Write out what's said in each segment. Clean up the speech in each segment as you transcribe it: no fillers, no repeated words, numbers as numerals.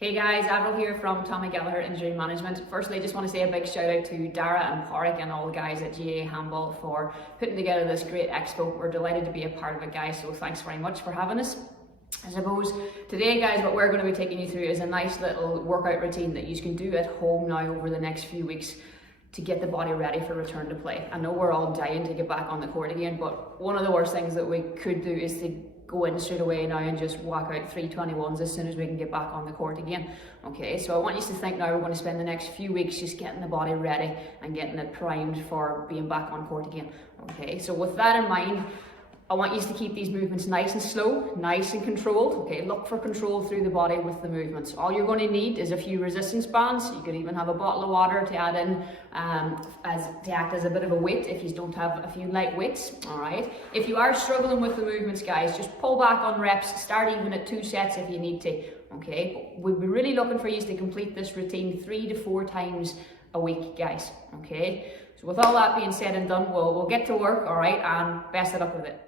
Hey guys, Avril here from 𝗪𝗹𝗃𝗃 Injury Management. Firstly, I just want to say a big shout out to Dara and Pádraig and all the guys at GA Handball for putting together this great expo. We're delighted to be a part of it, guys, so thanks very much for having us. I suppose today, guys, what we're going to be taking you through is a nice little workout routine that you can do at home now over the next few weeks to get the body ready for return to play. I know we're all dying to get back on the court again, but one of the worst things that we could do is to go in straight away now and just whack out 321s as soon as we can get back on the court again. Okay, so I want you to think now we're going to spend the next few weeks just getting the body ready and getting it primed for being back on court again. Okay, so with that in mind, I want you to keep these movements nice and slow, nice and controlled. Okay, look for control through the body with the movements. All you're going to need is a few resistance bands. You could even have a bottle of water to add in to act as a bit of a weight if you don't have a few light weights. All right. If you are struggling with the movements, guys, just pull back on reps. Start even at 2 sets if you need to. Okay. We'll be really looking for you to complete this routine 3 to 4 times a week, guys. Okay. So with all that being said and done, we'll get to work. All right, and best of luck with it.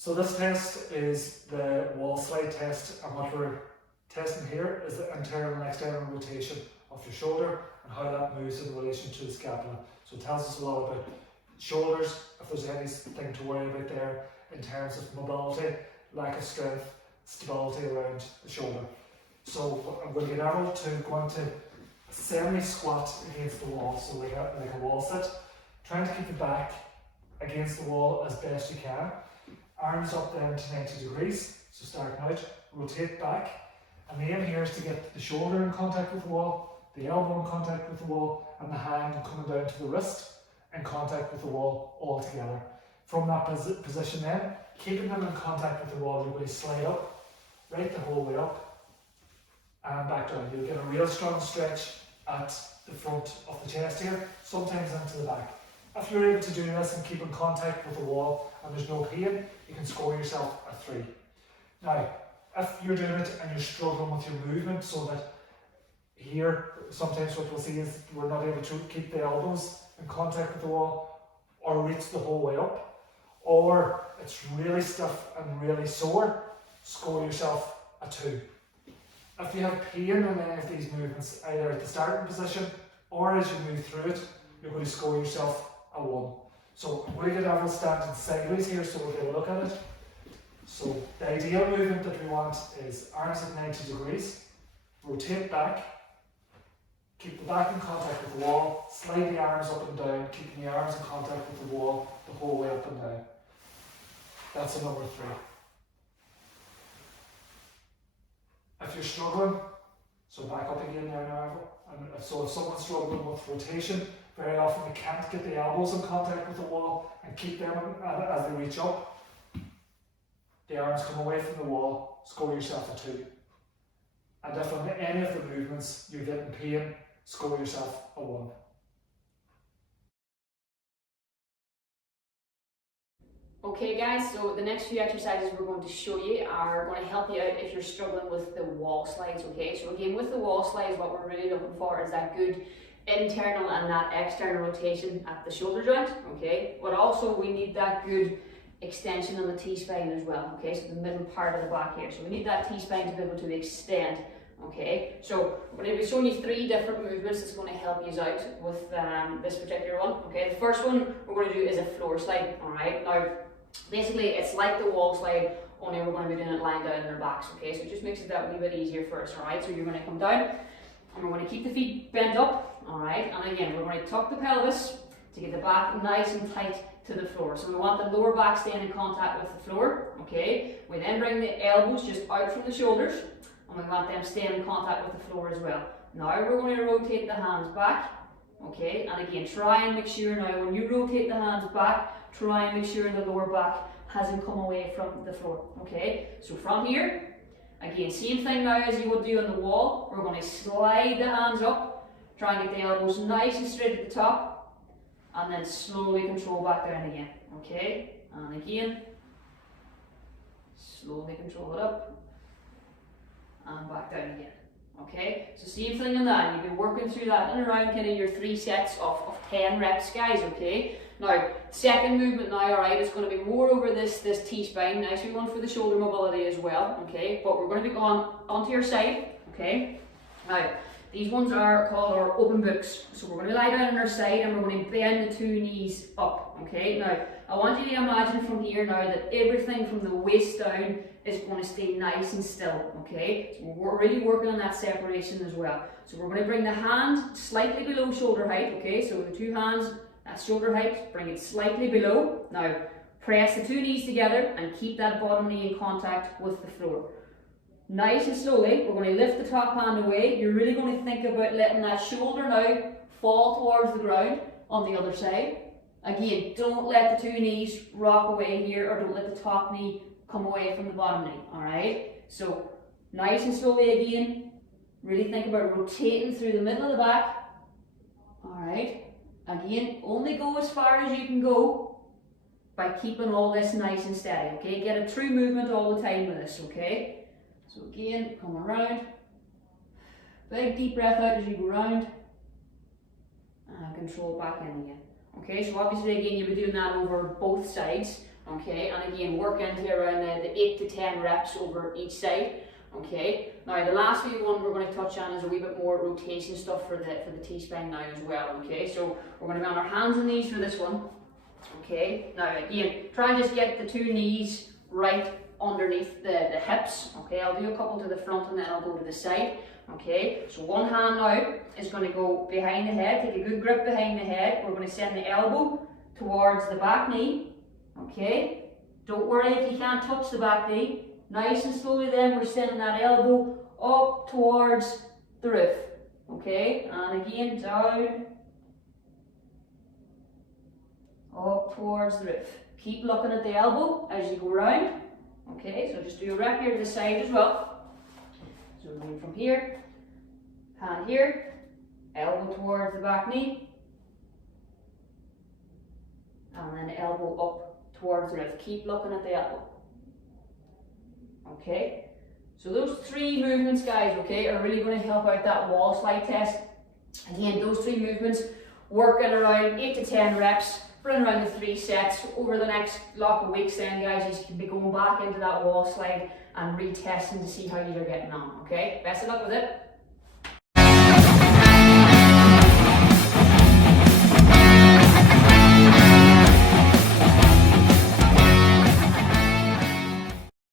So this test is the wall slide test, and what we're testing here is the internal and external rotation of your shoulder and how that moves in relation to the scapula. So it tells us a lot about shoulders, if there's anything to worry about there in terms of mobility, lack of strength, stability around the shoulder. So I'm going to get Avril to go into semi-squat against the wall, so like a wall sit, trying to keep the back against the wall as best you can. Arms up then to 90 degrees, so starting out, rotate back, and the aim here is to get the shoulder in contact with the wall, the elbow in contact with the wall, and the hand coming down to the wrist in contact with the wall all together. From that position then, keeping them in contact with the wall, you're going to slide up, right the whole way up, and back down. You'll get a real strong stretch at the front of the chest here, sometimes into the back. If you're able to do this and keep in contact with the wall and there's no pain, you can score yourself a 3. Now, if you're doing it and you're struggling with your movement, so that here, sometimes what we'll see is we're not able to keep the elbows in contact with the wall or reach the whole way up, or it's really stiff and really sore, score yourself a 2. If you have pain in any of these movements, either at the starting position or as you move through it, you're going to score yourself a 1. So I'm going to get Avril standing sideways here so we'll get a look at it. So the ideal movement that we want is arms at 90 degrees, rotate back, keep the back in contact with the wall, slide the arms up and down, keeping the arms in contact with the wall the whole way up and down. That's a number 3. If you're struggling, so back up again there now, and so if someone's struggling with rotation, very often they can't get the elbows in contact with the wall and keep them as they reach up. The arms come away from the wall, score yourself a 2. And if on any of the movements you're getting pain, score yourself a 1. Okay guys, so the next few exercises we're going to show you are going to help you out if you're struggling with the wall slides, okay? So again, with the wall slides, what we're really looking for is that good internal and that external rotation at the shoulder joint, okay? But also we need that good extension on the T-spine as well, okay? So the middle part of the back here. So we need that T-spine to be able to extend, okay? So we're going to be showing you 3 different movements that's going to help you out with this particular one, okay? The first one we're going to do is a floor slide, all right? Now, basically it's like the wall slide, only we're going to be doing it lying down on our backs, okay? So it just makes it that wee bit easier for us, all right? So you're going to come down and we're going to keep the feet bent up, all right? And again, we're going to tuck the pelvis to get the back nice and tight to the floor. So we want the lower back staying in contact with the floor, okay? We then bring the elbows just out from the shoulders and we want them staying in contact with the floor as well. Now we're going to rotate the hands back, okay? And again, try and make sure now when you rotate the hands back, try and make sure the lower back hasn't come away from the floor, okay? So from here, again, same thing now as you would do on the wall. We're going to slide the hands up, try and get the elbows nice and straight at the top, and then slowly control back down again, okay? And again, slowly control it up, and back down again, okay? So same thing on that, you've been working through that and around kind of your 3 sets of 10 reps, guys, okay? Now, second movement now, alright, is going to be more over this T-spine. Nice one for the shoulder mobility as well, okay? But we're going to be going onto your side, okay? Now, these ones are called our open books. So we're going to lie down on our side and we're going to bend the 2 knees up, okay? Now, I want you to imagine from here now that everything from the waist down is going to stay nice and still, okay? So we're really working on that separation as well. So we're going to bring the hand slightly below shoulder height, okay? So the 2 hands at shoulder height, bring it slightly below. Now, press the 2 knees together and keep that bottom knee in contact with the floor. Nice and slowly, we're going to lift the top hand away. You're really going to think about letting that shoulder now fall towards the ground on the other side. Again, don't let the 2 knees rock away here, or don't let the top knee come away from the bottom knee, alright? So, nice and slowly again, really think about rotating through the middle of the back, alright? Again, only go as far as you can go by keeping all this nice and steady, okay? Get a true movement all the time with this, okay? So again, come around, big deep breath out as you go around, and control back in again. Okay, so obviously again, you'll be doing that over both sides, okay, and again work into around the 8 to 10 reps over each side, okay. Now the last wee one we're going to touch on is a wee bit more rotation stuff for the T-spine now as well, okay. So we're going to be on our hands and knees for this one, okay. Now again, try and just get the 2 knees right underneath the hips, okay. I'll do a couple to the front and then I'll go to the side, okay. So one hand now is going to go behind the head, take a good grip behind the head. We're going to send the elbow towards the back knee, okay. Don't worry if you can't touch the back knee. Nice and slowly then we're sending that elbow up towards the roof, okay. And again down, up towards the roof. Keep looking at the elbow as you go round, okay. So just do a rep here to the side as well. So we're going from here, hand here, elbow towards the back knee, and then elbow up towards the roof. Keep looking at the elbow. Okay, so those 3 movements, guys, okay, are really going to help out that wall slide test. Again, those 3 movements, working around 8 to 10 reps, running around the 3 sets. Over the next lot of weeks then, guys, you can be going back into that wall slide and retesting to see how you're getting on, okay? Best of luck with it.